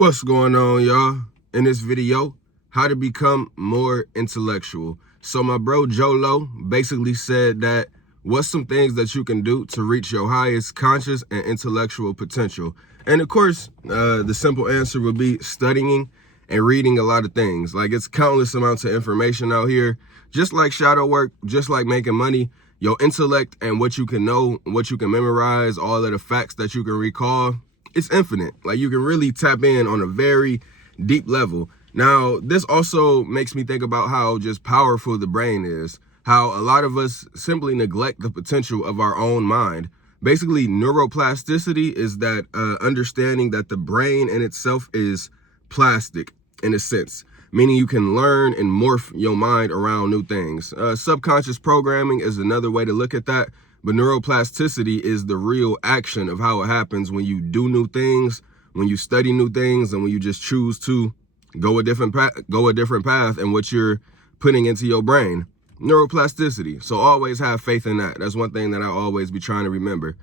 What's going on, y'all? In this video, how to become more intellectual. So my bro Jolo basically said that what's some things that you can do to reach your highest conscious and intellectual potential? And of course, the simple answer would be studying and reading a lot of things. Like, it's countless amounts of information out here, just like shadow work, just like making money. Your intellect and what you can know, what you can memorize, all of the facts that you can recall, it's infinite. Like, you can really tap in on a very deep level. Now, this also makes me think about how just powerful the brain is, how a lot of us simply neglect the potential of our own mind. Basically, neuroplasticity is that understanding that the brain in itself is plastic in a sense, meaning you can learn and morph your mind around new things. Subconscious programming is another way to look at that. But neuroplasticity is the real action of how it happens when you do new things, when you study new things, and when you just choose to go a different path and what you're putting into your brain. Neuroplasticity. So always have faith in that. That's one thing that I always be trying to remember.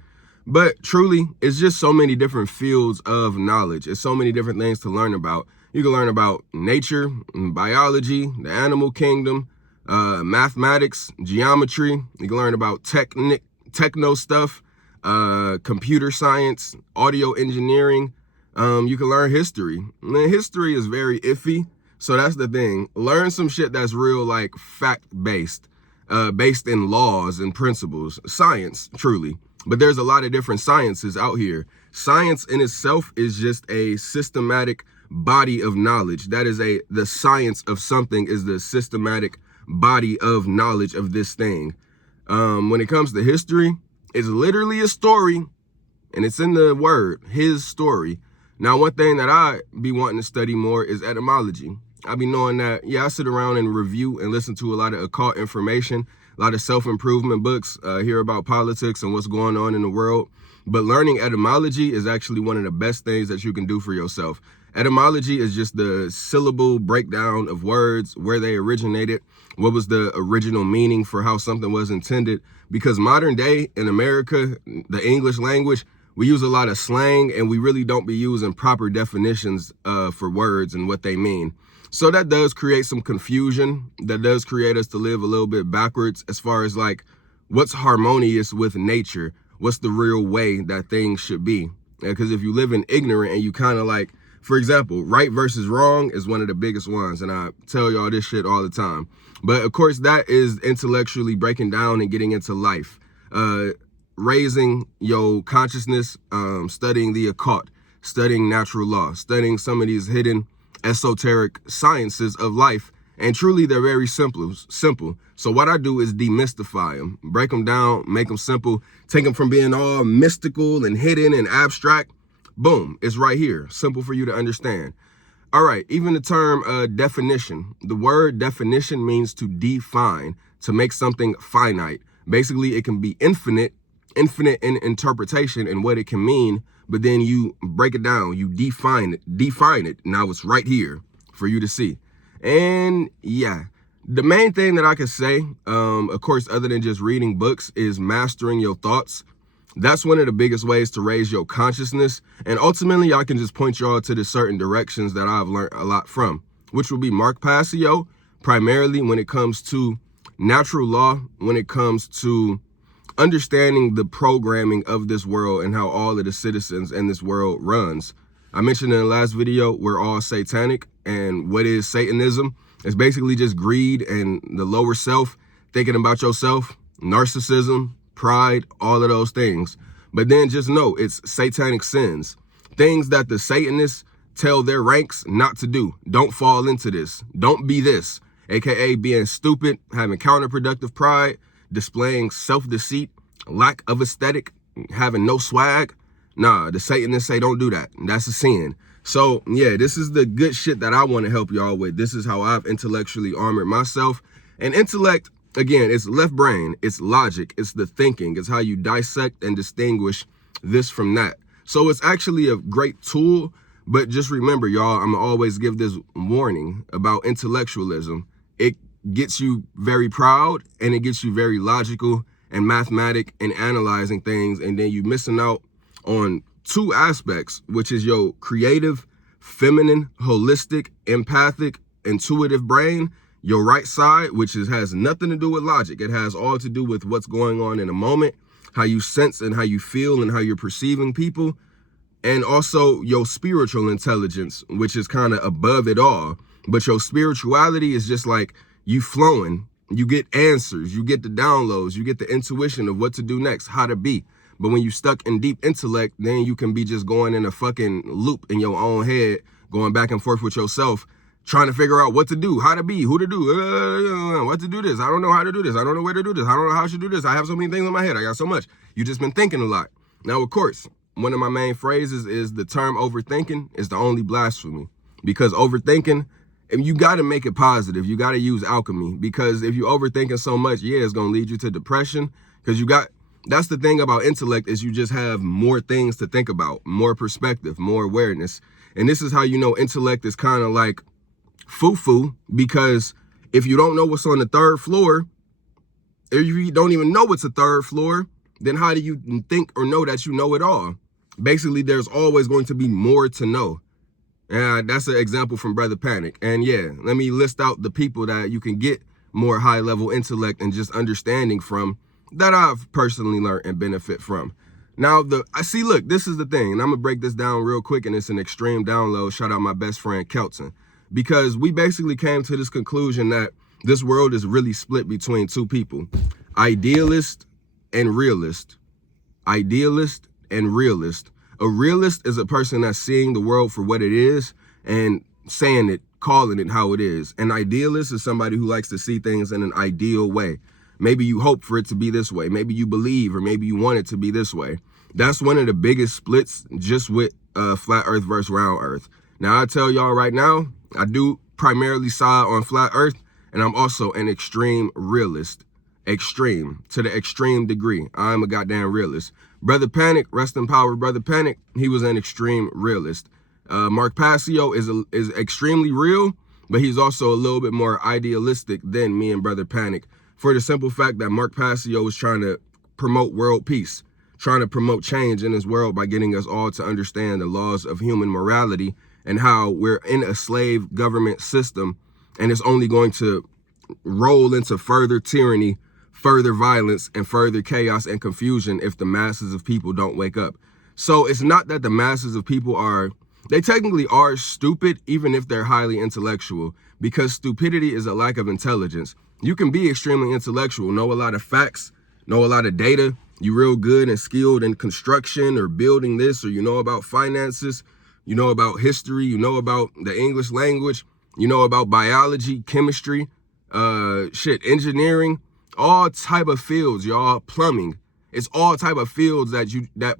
But truly, it's just so many different fields of knowledge. It's so many different things to learn about. You can learn about nature, biology, the animal kingdom, mathematics, geometry. You can learn about techno stuff, computer science, audio engineering. You can learn history. Man, history is very iffy. So that's the thing. Learn some shit that's real, like fact-based, based in laws and principles. Science, truly. But there's a lot of different sciences out here. Science in itself is just a systematic body of knowledge. That is the science of something is the systematic body of knowledge of this thing. When it comes to history, it's literally a story, and it's in the word, his story. Now, one thing that I be wanting to study more is etymology. I be knowing that, yeah, I sit around and review and listen to a lot of occult information, a lot of self-improvement books, hear about politics and what's going on in the world. But learning etymology is actually one of the best things that you can do for yourself. Etymology is just the syllable breakdown of words, where they originated, what was the original meaning for how something was intended. Because modern day in America, the English language, we use a lot of slang, and we really don't be using proper definitions for words and what they mean. So that does create some confusion. That does create us to live a little bit backwards as far as like what's harmonious with nature, what's the real way that things should be. Because if you live in ignorant and you kind of like, for example, right versus wrong is one of the biggest ones. And I tell y'all this shit all the time. But of course, that is intellectually breaking down and getting into life. Raising your consciousness, studying the occult, studying natural law, studying some of these hidden esoteric sciences of life. And truly, they're very simple. So what I do is demystify them, break them down, make them simple, take them from being all mystical and hidden and abstract. Boom, it's right here. Simple for you to understand. All right, even the term definition. The word definition means to define, to make something finite. Basically, it can be infinite in interpretation and what it can mean, but then you break it down, you define it. Now it's right here for you to see. And yeah, the main thing that I could say, of course, other than just reading books, is mastering your thoughts. That's one of the biggest ways to raise your consciousness. And ultimately, I can just point y'all to the certain directions that I've learned a lot from, which will be Mark Passio, primarily when it comes to natural law, when it comes to understanding the programming of this world and how all of the citizens in this world runs. I mentioned in the last video, we're all satanic. And what is Satanism? It's basically just greed and the lower self, thinking about yourself, narcissism, pride, all of those things. But then just know it's satanic sins, things that the Satanists tell their ranks not to do. Don't fall into this. Don't be this, aka being stupid, having counterproductive pride, displaying self-deceit, lack of aesthetic, having no swag. Nah, the Satanists say don't do that. That's a sin. So yeah, this is the good shit that I want to help y'all with. This is how I've intellectually armored myself. And intellect, again, it's left brain, it's logic, it's the thinking, it's how you dissect and distinguish this from that. So it's actually a great tool, but just remember, y'all, I'm gonna always give this warning about intellectualism. It gets you very proud, and it gets you very logical and mathematic and analyzing things, and then you missing out on two aspects, which is your creative feminine, holistic, empathic, intuitive brain. Your right side, which has nothing to do with logic. It has all to do with what's going on in a moment, how you sense and how you feel and how you're perceiving people. And also your spiritual intelligence, which is kind of above it all. But your spirituality is just like you flowing. You get answers, you get the downloads, you get the intuition of what to do next, how to be. But when you stuck in deep intellect, then you can be just going in a fucking loop in your own head, going back and forth with yourself, trying to figure out what to do, how to be, who to do, what to do this. I don't know how to do this. I don't know where to do this. I don't know how I should do this. I have so many things in my head. I got so much. You just been thinking a lot. Now, of course, one of my main phrases is the term overthinking is the only blasphemy, because overthinking, and you got to make it positive. You got to use alchemy, because if you overthinking so much, yeah, it's going to lead you to depression, because that's the thing about intellect, is you just have more things to think about, more perspective, more awareness. And this is how you know intellect is kind of like foo-foo, because if you don't know what's on the third floor, if you don't even know what's a third floor, then how do you think or know that you know it all? Basically, there's always going to be more to know. That's an example from Brother Panic. And yeah, let me list out the people that you can get more high-level intellect and just understanding from, that I've personally learned and benefit from. Now, look, this is the thing, and I'm gonna break this down real quick, and it's an extreme download. Shout out my best friend, Kelton, because we basically came to this conclusion that this world is really split between two people, idealist and realist. Idealist and realist. A realist is a person that's seeing the world for what it is and saying it, calling it how it is. An idealist is somebody who likes to see things in an ideal way. Maybe you hope for it to be this way. Maybe you believe, or maybe you want it to be this way. That's one of the biggest splits just with flat earth versus round earth. Now, I tell y'all right now, I do primarily side on flat earth, and I'm also an extreme realist. Extreme, to the extreme degree. I'm a goddamn realist. Brother Panic, rest in power, Brother Panic, he was an extreme realist. Mark Passio is extremely real, but he's also a little bit more idealistic than me and Brother Panic, for the simple fact that Mark Passio was trying to promote world peace, trying to promote change in this world by getting us all to understand the laws of human morality and how we're in a slave government system, and it's only going to roll into further tyranny, further violence, and further chaos and confusion if the masses of people don't wake up. So it's not that the masses of people they technically are stupid, even if they're highly intellectual, because stupidity is a lack of intelligence. You can be extremely intellectual, know a lot of facts, know a lot of data, you real good and skilled in construction or building this, or you know about finances, you know about history, you know about the English language, you know about biology, chemistry, engineering, all type of fields, y'all, plumbing. It's all type of fields that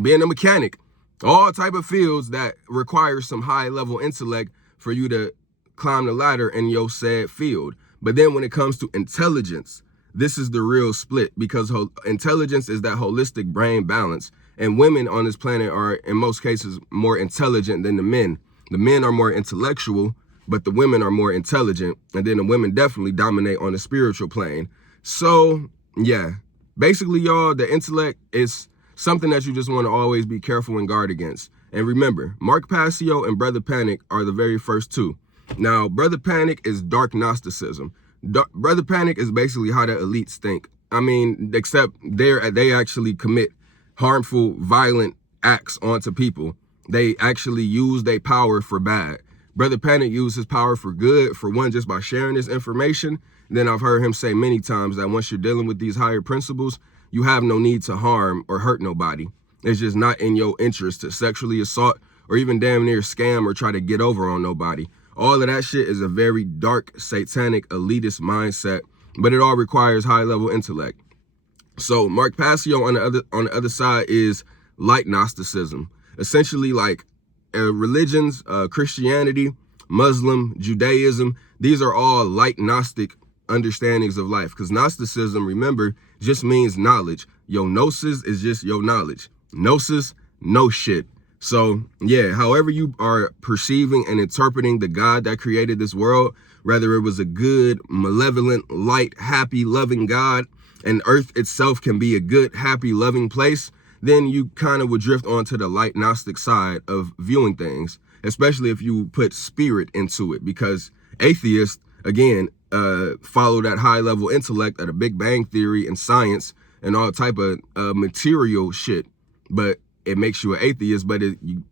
being a mechanic, all type of fields that require some high level intellect for you to climb the ladder in your said field. But then when it comes to intelligence, this is the real split, because intelligence is that holistic brain balance. And women on this planet are, in most cases, more intelligent than the men. The men are more intellectual, but the women are more intelligent. And then the women definitely dominate on the spiritual plane. So, yeah, basically, y'all, the intellect is something that you just want to always be careful and guard against. And remember, Mark Passio and Brother Panic are the very first two. Now, Brother Panic is dark Gnosticism. Brother Panic is basically how the elites think. I mean, except they actually commit harmful, violent acts onto people. They actually use their power for bad. Brother Panic used his power for good, for one, just by sharing this information. Then I've heard him say many times that once you're dealing with these higher principles, you have no need to harm or hurt nobody. It's just not in your interest to sexually assault or even damn near scam or try to get over on nobody. All of that shit is a very dark, satanic, elitist mindset, but it all requires high-level intellect. So Mark Passio on the other side is light Gnosticism, essentially like religions, Christianity, Muslim, Judaism. These are all light Gnostic understandings of life, because Gnosticism, remember, just means knowledge. Your gnosis is just your knowledge. Gnosis, no shit. So yeah, however you are perceiving and interpreting the God that created this world, whether it was a good, malevolent, light, happy, loving God, and earth itself can be a good, happy, loving place, then you kind of would drift onto the light Gnostic side of viewing things. especially if you put spirit into it, because atheists, again, follow that high level intellect of the Big Bang Theory and science and all type of material shit, but it makes you an atheist. But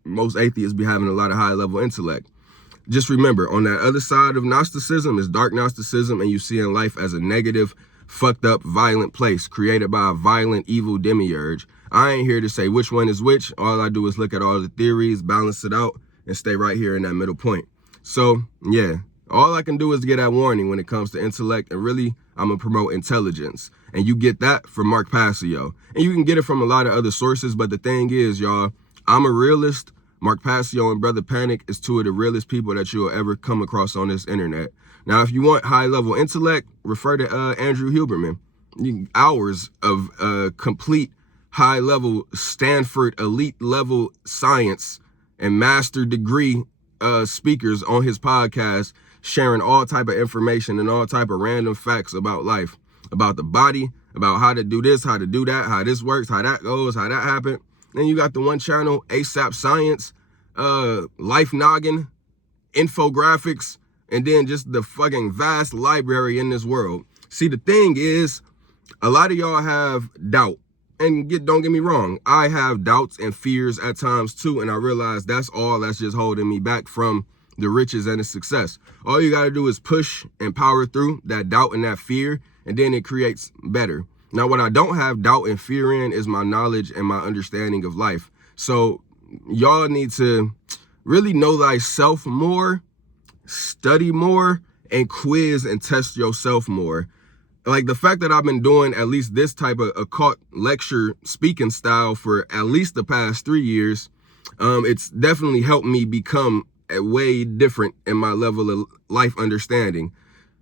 most atheists be having a lot of high level intellect. Just remember, on that other side of Gnosticism is dark Gnosticism, and you see in life as a negative, fucked up, violent place created by a violent, evil demiurge. I ain't here to say which one is which. All I do is look at all the theories, balance it out, and stay right here in that middle point. So, yeah, all I can do is get that warning when it comes to intellect, and really, I'm going to promote intelligence. And you get that from Mark Passio. And you can get it from a lot of other sources, but the thing is, y'all, I'm a realist. Mark Passio and Brother Panic is two of the realest people that you'll ever come across on this internet. Now, if you want high-level intellect, refer to Andrew Huberman. Hours of complete high-level Stanford elite-level science and master degree speakers on his podcast, sharing all type of information and all type of random facts about life, about the body, about how to do this, how to do that, how this works, how that goes, how that happened. Then you got the one channel, ASAP Science, Life Noggin, infographics, and then just the fucking vast library in this world. See, the thing is, a lot of y'all have doubt. And don't get me wrong, I have doubts and fears at times too, and I realize that's all that's just holding me back from the riches and the success. All you gotta do is push and power through that doubt and that fear, and then it creates better. Now, what I don't have doubt and fear in is my knowledge and my understanding of life. So y'all need to really know thyself more, study more, and quiz and test yourself more. Like the fact that I've been doing at least this type of occult lecture speaking style for at least the past 3 years, it's definitely helped me become way different in my level of life understanding.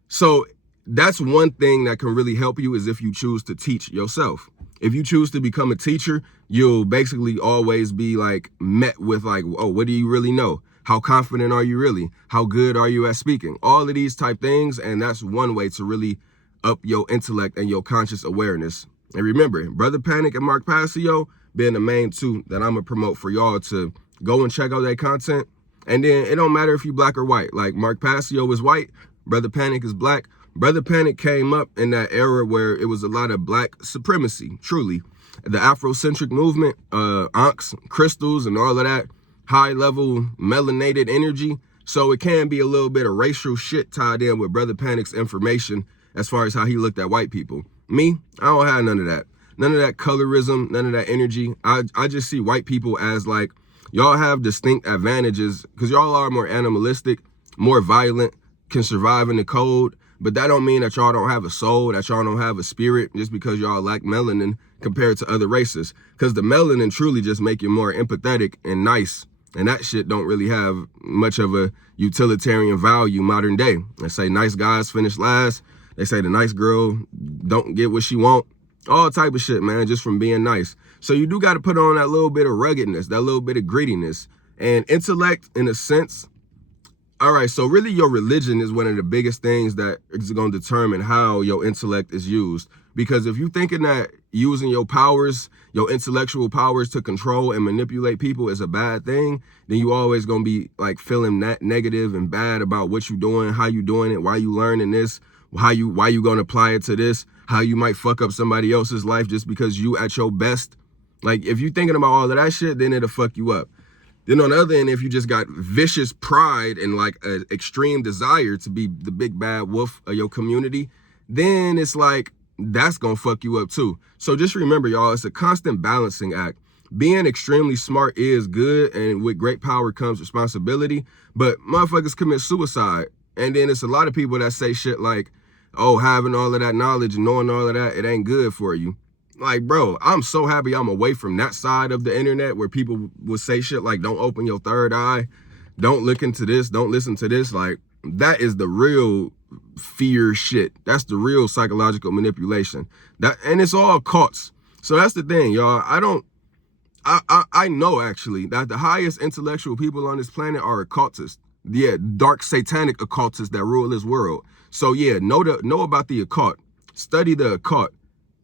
So that's one thing that can really help you, is if you choose to teach yourself. If you choose to become a teacher, you'll basically always be like met with like, oh, what do you really know? How confident are you really? How good are you at speaking? All of these type things. And that's one way to really up your intellect and your conscious awareness. And remember, Brother Panic and Mark Passio being the main two that I'm gonna promote for y'all to go and check out their content. And then it don't matter if you black or white. Like Mark Passio is white, Brother Panic is black. Brother Panic came up in that era where it was a lot of black supremacy, truly. The Afrocentric movement, onks, crystals, and all of that high-level melanated energy. So it can be a little bit of racial shit tied in with Brother Panic's information as far as how he looked at white people. Me, I don't have none of that. None of that colorism, none of that energy. I just see white people as like, y'all have distinct advantages because y'all are more animalistic, more violent, can survive in the cold. But that don't mean that y'all don't have a soul, that y'all don't have a spirit just because y'all lack melanin compared to other races. Because the melanin truly just make you more empathetic and nice. And that shit don't really have much of a utilitarian value modern day. They say nice guys finish last. They say the nice girl don't get what she want. All type of shit, man, just from being nice. So you do got to put on that little bit of ruggedness, that little bit of grittiness. And intellect, in a sense, all right, so really your religion is one of the biggest things that is going to determine how your intellect is used. Because if you're thinking that using your powers, your intellectual powers to control and manipulate people is a bad thing, then you always going to be like feeling that negative and bad about what you're doing, how you doing it, why you learning this, why you going to apply it to this, how you might fuck up somebody else's life just because you at your best. Like if you're thinking about all of that shit, then it'll fuck you up. Then on the other end, if you just got vicious pride and like an extreme desire to be the big bad wolf of your community, then it's like, that's gonna fuck you up too. So just remember, y'all, it's a constant balancing act. Being extremely smart is good, and with great power comes responsibility, but motherfuckers commit suicide. And then it's a lot of people that say shit like, oh, having all of that knowledge and knowing all of that, it ain't good for you. Like, bro, I'm so happy I'm away from that side of the internet where people would say shit like, don't open your third eye, don't look into this, don't listen to this. Like, that is the real fear shit. That's the real psychological manipulation. And it's all cults. So that's the thing, y'all. I know actually that the highest intellectual people on this planet are occultists. Yeah, dark satanic occultists that rule this world. So yeah, know about the occult. Study the occult.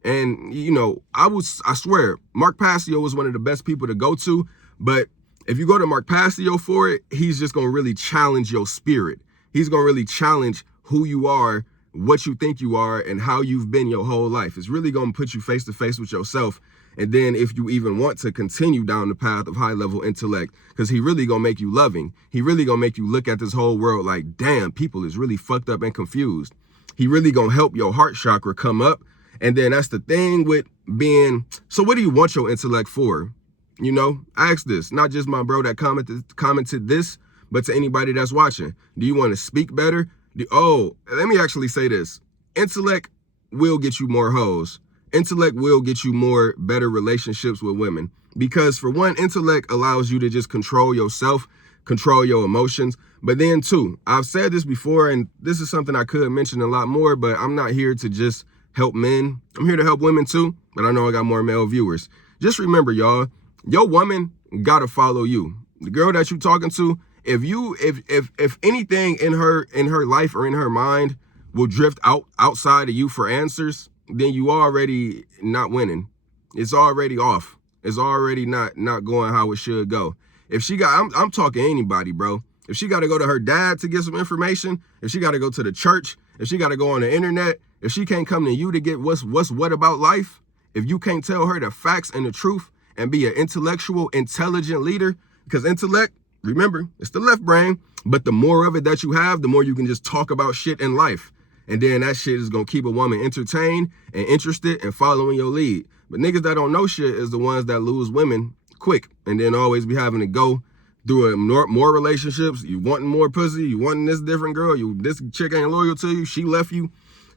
And, you know, I swear, Mark Passio was one of the best people to go to. But If you go to Mark Passio for it, he's just going to really challenge your spirit. He's going to really challenge who you are, what you think you are, and how you've been your whole life. It's really going to put you face to face with yourself. And then if you even want to continue down the path of high level intellect, because he really going to make you loving. He really going to make you look at this whole world like, damn, people is really fucked up and confused. He really going to help your heart chakra come up. And then that's the thing with being, so what do you want your intellect for? You know, I ask this, not just my bro that commented this, but to anybody that's watching. Do you want to speak better? Let me actually say this. Intellect will get you more hoes. Intellect will get you more better relationships with women. Because for one, intellect allows you to just control yourself, control your emotions. But then two, I've said this before, and this is something I could mention a lot more, but I'm not here to just help men. I'm here to help women too, but I know I got more male viewers. Just remember, y'all, your woman gotta follow you. The girl that you talking to, if anything in her life or in her mind will drift outside of you for answers, then you already not winning. It's already off. It's already not going how it should go. If she got, I'm talking anybody, bro. If she got to go to her dad to get some information, if she got to go to the church, if she got to go on the internet, if she can't come to you to get what's what about life, if you can't tell her the facts and the truth and be an intellectual, intelligent leader, because intellect, remember, it's the left brain, but the more of it that you have, the more you can just talk about shit in life. And then that shit is going to keep a woman entertained and interested and following your lead. But niggas that don't know shit is the ones that lose women quick and then always be having to go through more relationships. You wanting more pussy, you wanting this different girl, this chick ain't loyal to you, she left you.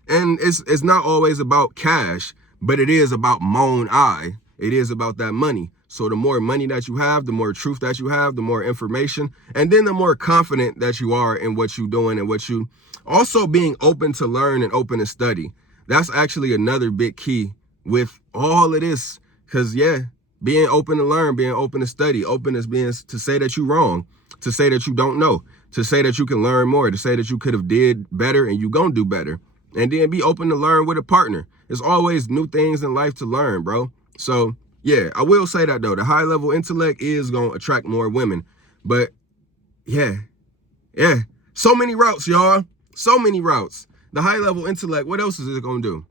And it's not always about cash, but it is about moan eye. It is about that money. So the more money that you have, the more truth that you have, the more information, and then the more confident that you are in what you're doing and what you also being open to learn and open to study. That's actually another big key with all of this. Because yeah, being open to learn, being open to study, open as being to say that you're wrong, to say that you don't know, to say that you can learn more, to say that you could have did better and you gonna do better. And then be open to learn with a partner. There's always new things in life to learn, bro. So yeah, I will say that though, the high level intellect is going to attract more women. But yeah, so many routes, y'all. So many routes. The high level intellect, what else is it going to do?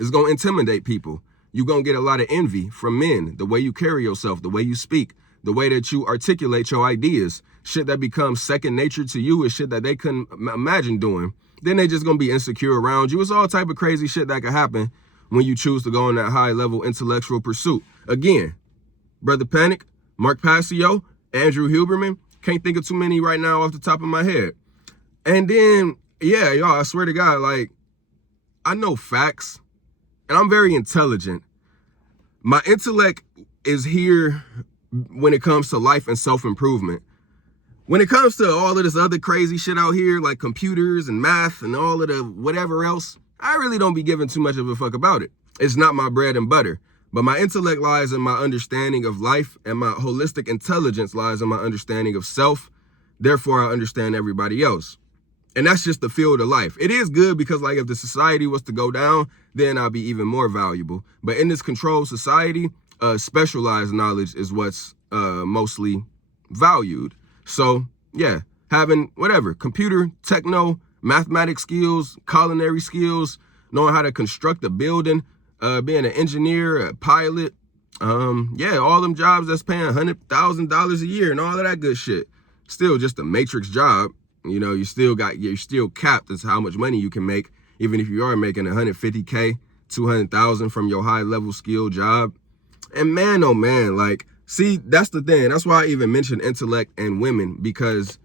It's going to intimidate people. You're going to get a lot of envy from men, the way you carry yourself, the way you speak, the way that you articulate your ideas. Shit that becomes second nature to you is shit that they couldn't imagine doing. Then they just going to be insecure around you. It's all type of crazy shit that could happen when you choose to go on that high level intellectual pursuit. Again, Brother Panic, Mark Passio, Andrew Huberman, can't think of too many right now off the top of my head. And then, yeah, y'all, I swear to God, like, I know facts and I'm very intelligent. My intellect is here when it comes to life and self-improvement. When it comes to all of this other crazy shit out here, like computers and math and all of the whatever else, I really don't be giving too much of a fuck about it. It's not my bread and butter. But my intellect lies in my understanding of life, and my holistic intelligence lies in my understanding of self. Therefore, I understand everybody else. And that's just the field of life. It is good because, like, if the society was to go down, then I'll be even more valuable. But in this controlled society, specialized knowledge is what's mostly valued. So, yeah, having whatever, computer, techno, mathematics skills, culinary skills, knowing how to construct a building, being an engineer, a pilot, yeah, all them jobs that's paying $100,000 a year and all of that good shit. Still just a matrix job. You know, you're still capped as how much money you can make, even if you are making 150K, 200,000 from your high level skill job. And man, oh man, like, see, that's the thing. That's why I even mentioned intellect and women, because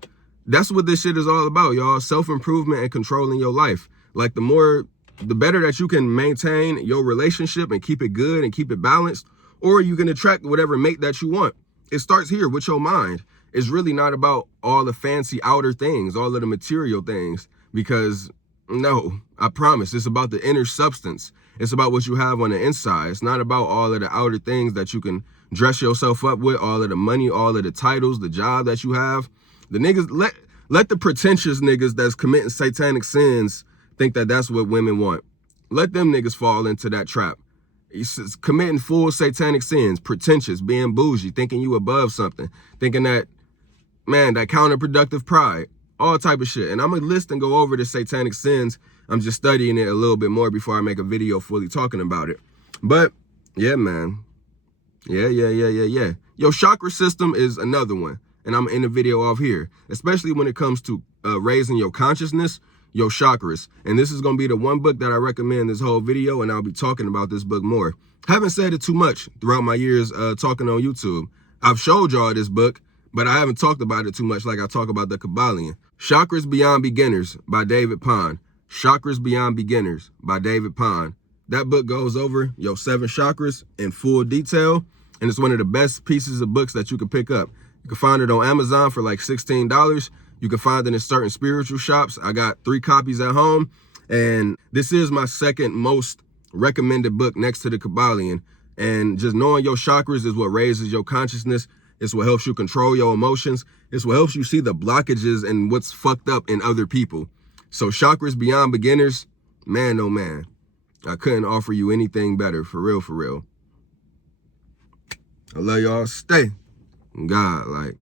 that's what this shit is all about, y'all. Self-improvement and controlling your life. Like, the better that you can maintain your relationship and keep it good and keep it balanced, or you can attract whatever mate that you want. It starts here with your mind. It's really not about all the fancy outer things, all of the material things, because no, I promise, it's about the inner substance. It's about what you have on the inside. It's not about all of the outer things that you can dress yourself up with, all of the money, all of the titles, the job that you have. The niggas, let the pretentious niggas that's committing satanic sins think that that's what women want. Let them niggas fall into that trap. It's committing full satanic sins, pretentious, being bougie, thinking you above something, thinking that, man, that counterproductive pride, all type of shit. And I'm gonna list and go over the satanic sins. I'm just studying it a little bit more before I make a video fully talking about it. But yeah, man. Yeah. Your chakra system is another one. And I'm in the video off here, especially when it comes to raising your consciousness, your chakras. And this is going to be the one book that I recommend this whole video, and I'll be talking about this book more. Haven't said it too much throughout my years talking on YouTube. I've showed y'all this book, but I haven't talked about it too much like I talk about the Kabbalion. Chakras Beyond Beginners by David Pond. Chakras Beyond Beginners by David Pond. That book goes over your 7 chakras in full detail, and it's one of the best pieces of books that you can pick up. You can find it on Amazon for like $16. You can find it in certain spiritual shops. I got 3 copies at home, and this is my second most recommended book next to the Kabbalion. And just knowing your chakras is what raises your consciousness. It's what helps you control your emotions. It's what helps you see the blockages and what's fucked up in other people. So Chakras Beyond Beginners, man, oh man, I couldn't offer you anything better, for real, for real. I love y'all. Stay. God, like.